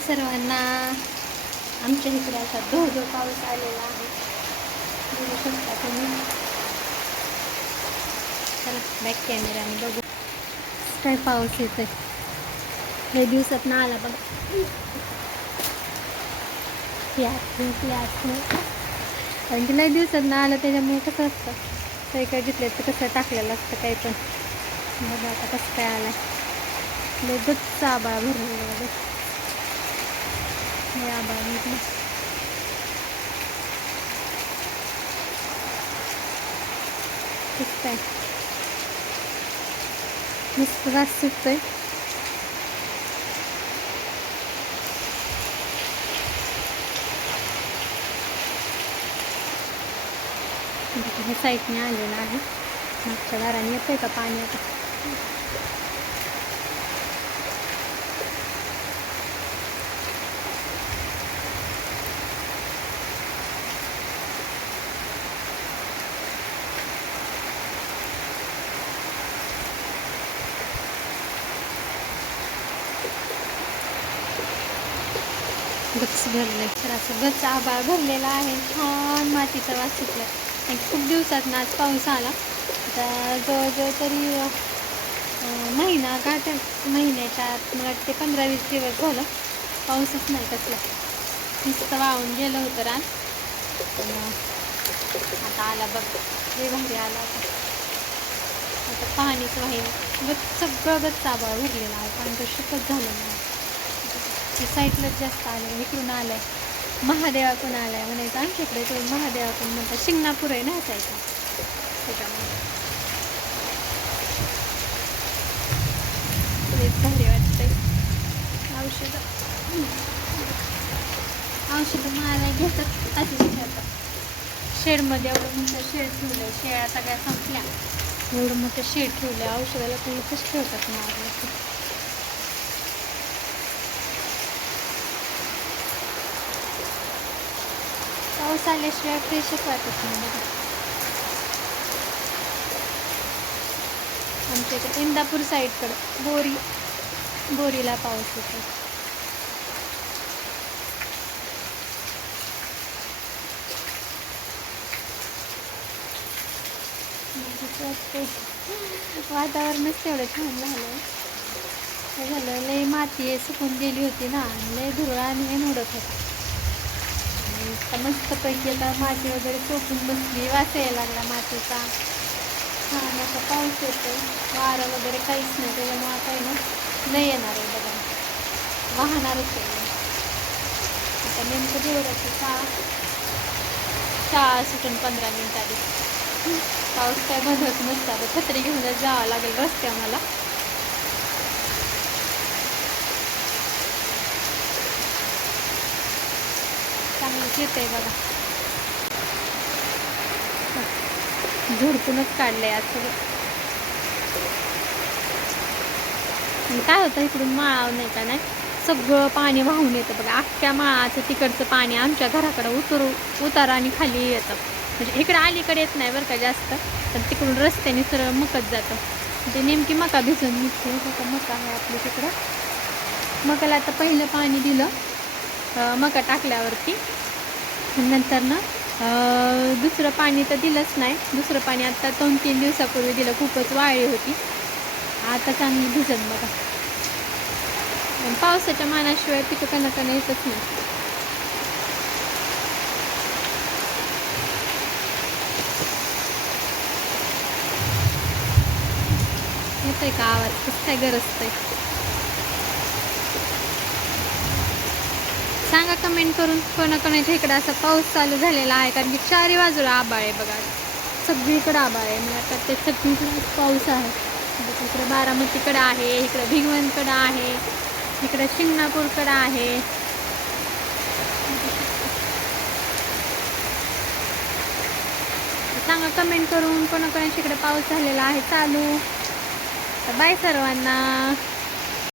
सर्वांना आमच्या इकडे असा धो धो पाऊस आलेला आहे. बघू शकता तुम्ही. चला बॅक कॅमेराने बघू. काय पाऊस येतोय? हे दिवसात ना आला बघा. कारण की लय दिवसात ना आलं त्याच्यामुळे कसं असतं? काही काही घेतलं तर कसं टाकलेलं असतं काही पण. बघा आता कसं काय आलं लय गच्च आबाळ भरलेलं बघ लय आबाळ भरलं कसं काय मस्त वास सुटतोय हे साईडने आलेलं आहे मागच्या दाराने येतंय का पाणी आता गच्च भरलं. तर असं गच्च आभाळ भरलेला आहे. छान मातीचा वास सुटला आणि खूप दिवसात ना आज पाऊस आला. आता जवळजवळ तरी महिना गाठ महिन्याच्या आत मला वाटते पंधरा वीस दिवस झालं. पाऊसच नाही कसला. नुसतं वाहून गेलं होतं रान. आता आला बघ. हे भारी आला आता. आता पाणीच वाहील गच्च सगळं गच्च आभाळ भरलेला आहे. पाणी तर शुकच झालं नाही. ते साईडलाच जास्त आलं इकडून आलंय. महादेवाकडून आहे म्हणायचं. आमच्याकडे तो महादेवाकडून म्हणतात शिंगणापूर आहे ना असायचं त्याच्यामुळे. भारी वाटतंय. औषधं. औषधं मला घेतात अतिशय घेतात. शेडमध्ये एवढं मोठं शेड ठेवलंय शेळ्या सगळ्या संपल्या. एवढं मोठं शेड ठेवलं औषधाला कोणी कसं ठेवतात मारलं मसाल्याशिवाय फ्रेशच वाटत नाही बघा आमच्या इकडे इंदापूर साईडकडं बोरी बोरीला पाऊस येतो वातावरणच तेवढं छान झालं काय झालं? लय माती सुकून गेली होती ना लय धुरळा आणि हे उडत होता. आता मस्तपैकी आता माती वगैरे चोपून बसली. वाचायला लागला मातीचा. छान असा पाऊस येतो वारं वगैरे काहीच नाही. त्याच्यामुळं काही ना नाही येणार आहे बघा. वाहणारच आहे. आता नेमकं जेवढ्याची शाळा. शाळा सुटून पंधरा मिनिटांनी पाऊस काय बंदच नसतं. आता छत्री घेऊन जावं लागेल रस्त्या मला. चांगलंच येतंय बघा. झुडपूनच काढलंय आज सगळं. आणि काय होतं इकडून माळाव नाही का नाही सगळं पाणी वाहून येतं बघा. अख्ख्या माळाचं तिकडचं पाणी आमच्या घराकडं उतरू उतार आणि खाली येतं. म्हणजे इकडं अलीकडे येत नाही बरं का जास्त पण तिकडून रस्त्याने सरळ मकत जातं. म्हणजे नेमकी मका भिजून निघते. मका आहे आपल्या तिकडं. मकाला आता पहिलं पाणी दिलं. मका टाकल्यावरती. नंतर ना दुसरं पाणी तर दिलंच नाही. दुसरं पाणी आत्ता दोन तीन दिवसापूर्वी दिलं. खूपच वाळली होती. आता चांगली भिजत बघा. पावसाच्या मानाशिवाय पिकं कणकणं येतच नाही. येतोय का आवाज? कसं काय गरजतंय सांगा कमेंट करून कोणाकोणाच्या इकडं असा पाऊस चालू झालेला आहे? कारण की चारी बाजूला आबाळ आहे बघा. सगळीकडं आबाळ आहे. मला आता ते सगळीकडे पाऊस आहे. इकडं बारामतीकडं आहे इकडं भिगवणकडं आहे इकडं शिंगणापूरकडं आहे. सांगा कमेंट करून कोणाकोणाच्या इकडे पाऊस झालेला आहे चालू. बाय सर्वांना.